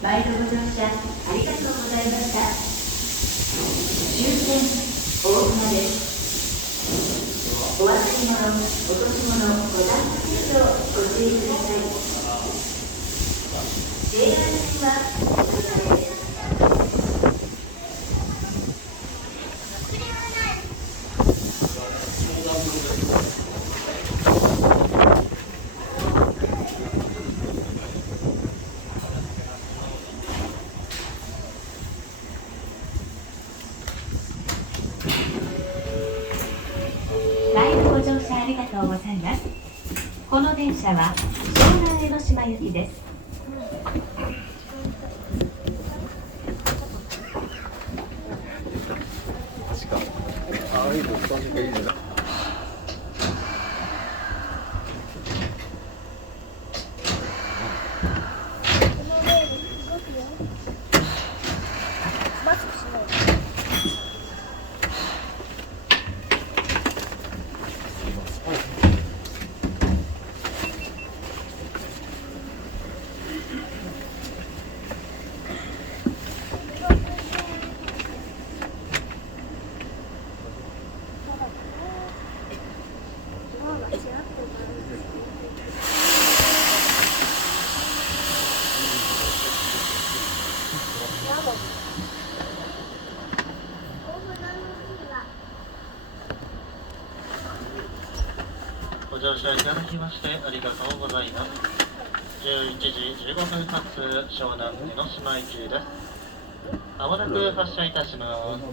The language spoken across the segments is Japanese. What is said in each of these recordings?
毎度ご乗車ありがとうございました。終点大船です。お忘れ物、落とし物ございませんとご注意ください。JR 線はこちらです。ご乗車ありがとうございます。この電車は湘南江ノ島行きです。ご乗車いただきましてありがとうございます。11時15分発湘南江ノ島行きです。まもなく発車いたします。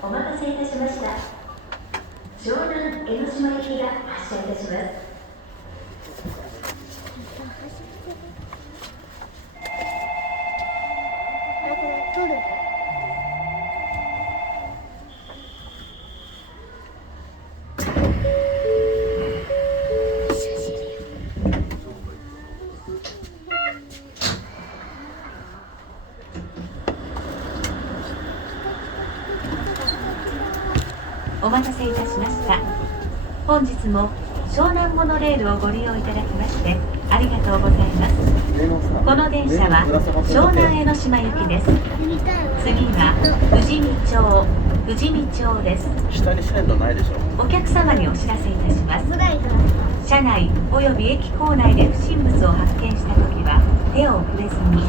お待たせいたしました。湘南江ノ島行きが発車いたします。お待たせいたしました。本日も湘南モノレールをご利用いただきましてありがとうございます。この電車は湘南江ノ島行きです。次は富士見町です。下に線路ないでしょ。お客様にお知らせいたします。車内および駅構内で不審物を発見したときは手を触れずに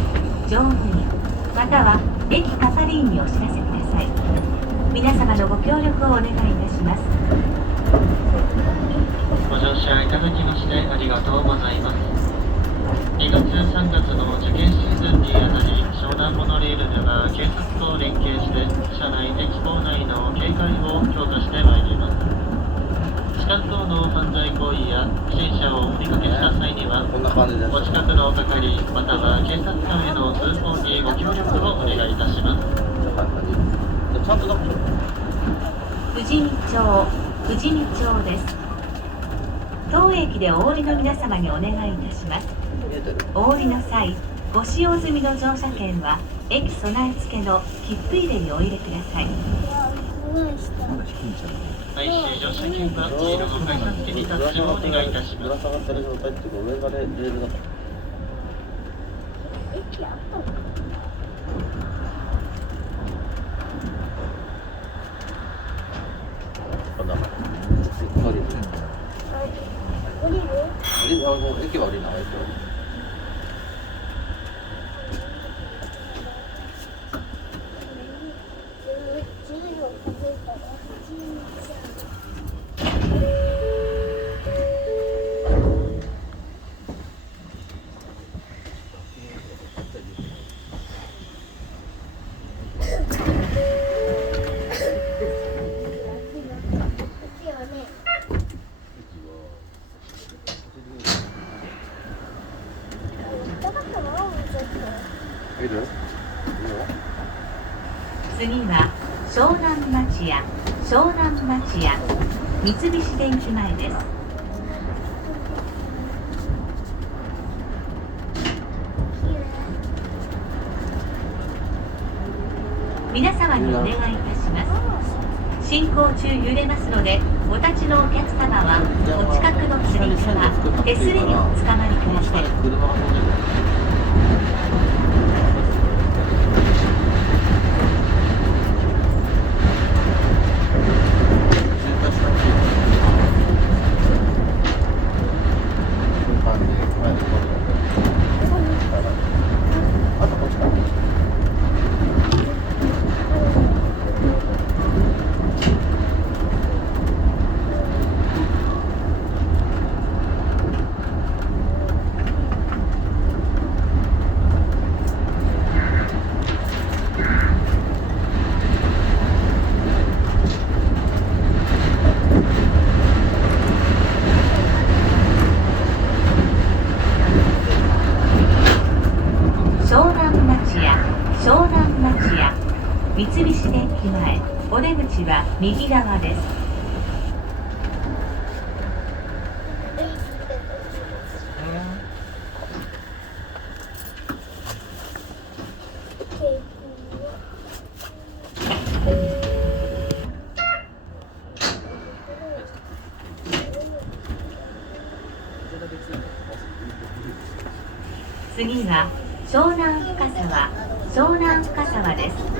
乗務員または駅係員にお知らせください。皆様のご協力をお願いいたします。ご乗車いただきましてありがとうございます。2月3月の受験シーズンにあたり湘南モノレールでは警察と連携して車内駅構内の警戒を強化してまいります。痴漢等の犯罪行為や不審者をお見かけした際にはお近くの係または警察官への通報にご協力をお願いいたします。ちゃんと富士見町です。当駅でお降りの皆様にお願いいたします。お降りの際ご使用済みの乗車券は駅備え付けの切符入れにお入れください。IC 乗車券はシールの改札機にタッチをお願いいたします。ぶら下がってる状態っていうか上がレールだから。駅は降りない。いる？いいよ。次は湘南町屋三菱電機前です。皆様にお願いいたします。進行中揺れますので、お立ちのお客様はお近くのつり革、手すりにおつかまりください。車が飛んでる。三菱電機前、お出口は右側です。次は湘南深沢です。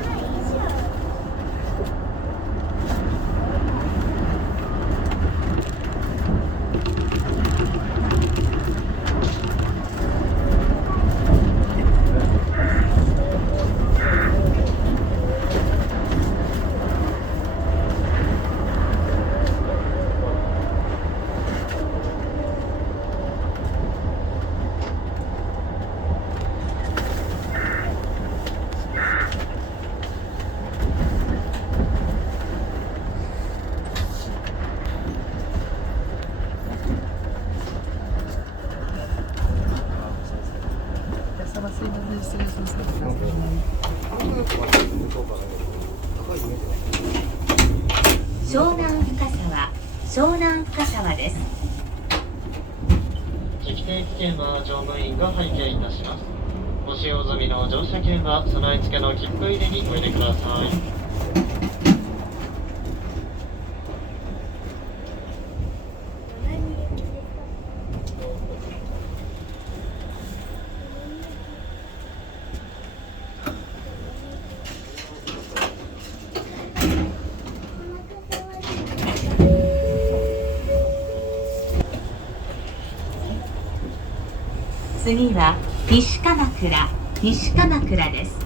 湘南深沢です。引き手券は乗務員が拝見いたします。ご使用済みの乗車券は備え付けの切符入れにお入れください。次は西鎌倉です。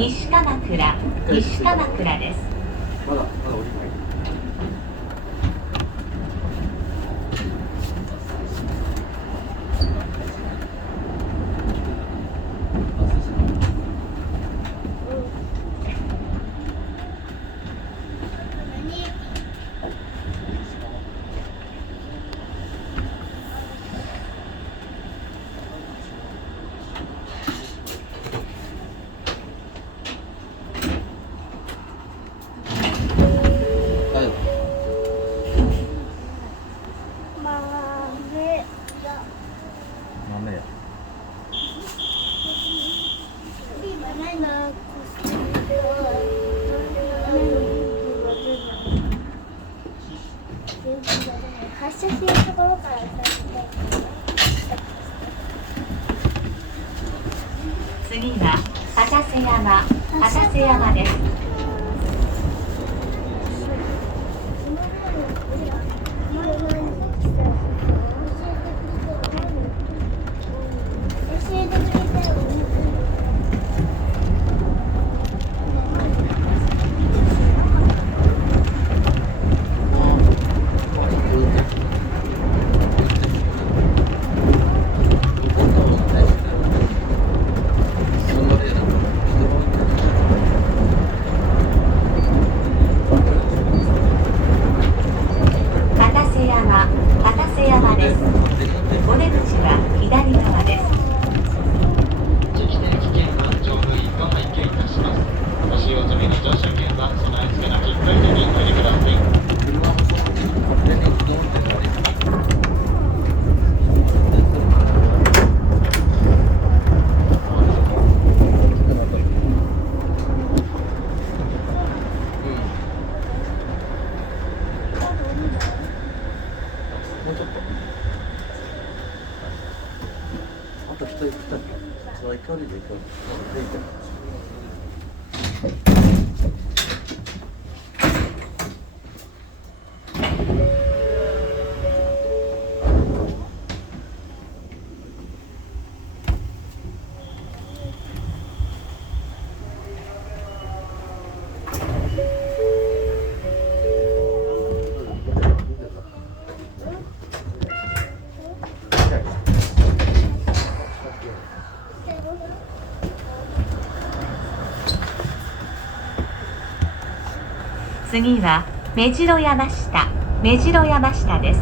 西鎌倉です。まだ降りない。発車するところから次は片瀬山です。次は目白山下です。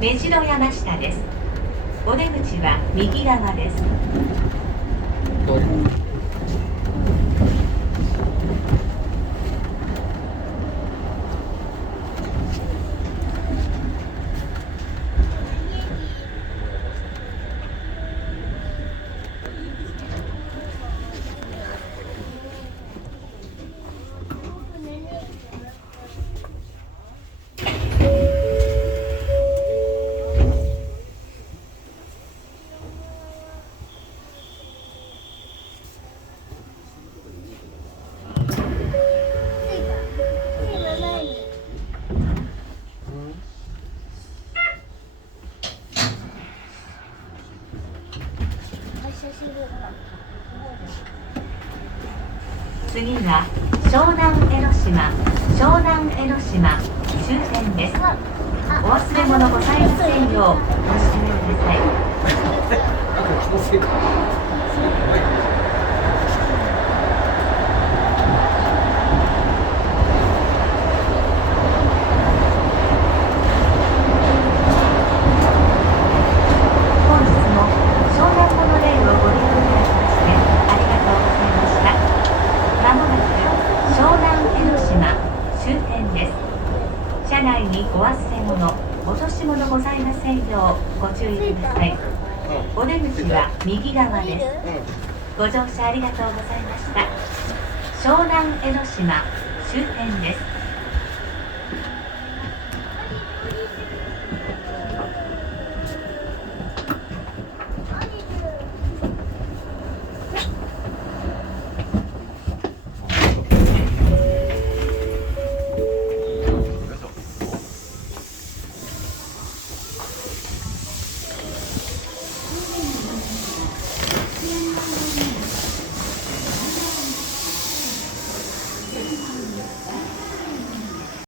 目白山下です。お出口は右側です。次は湘南江ノ島終点です。お忘れ物ございませんようお控えください。せんようご注意ください。お出口は右側です。ご乗車ありがとうございました。湘南江ノ島終点です。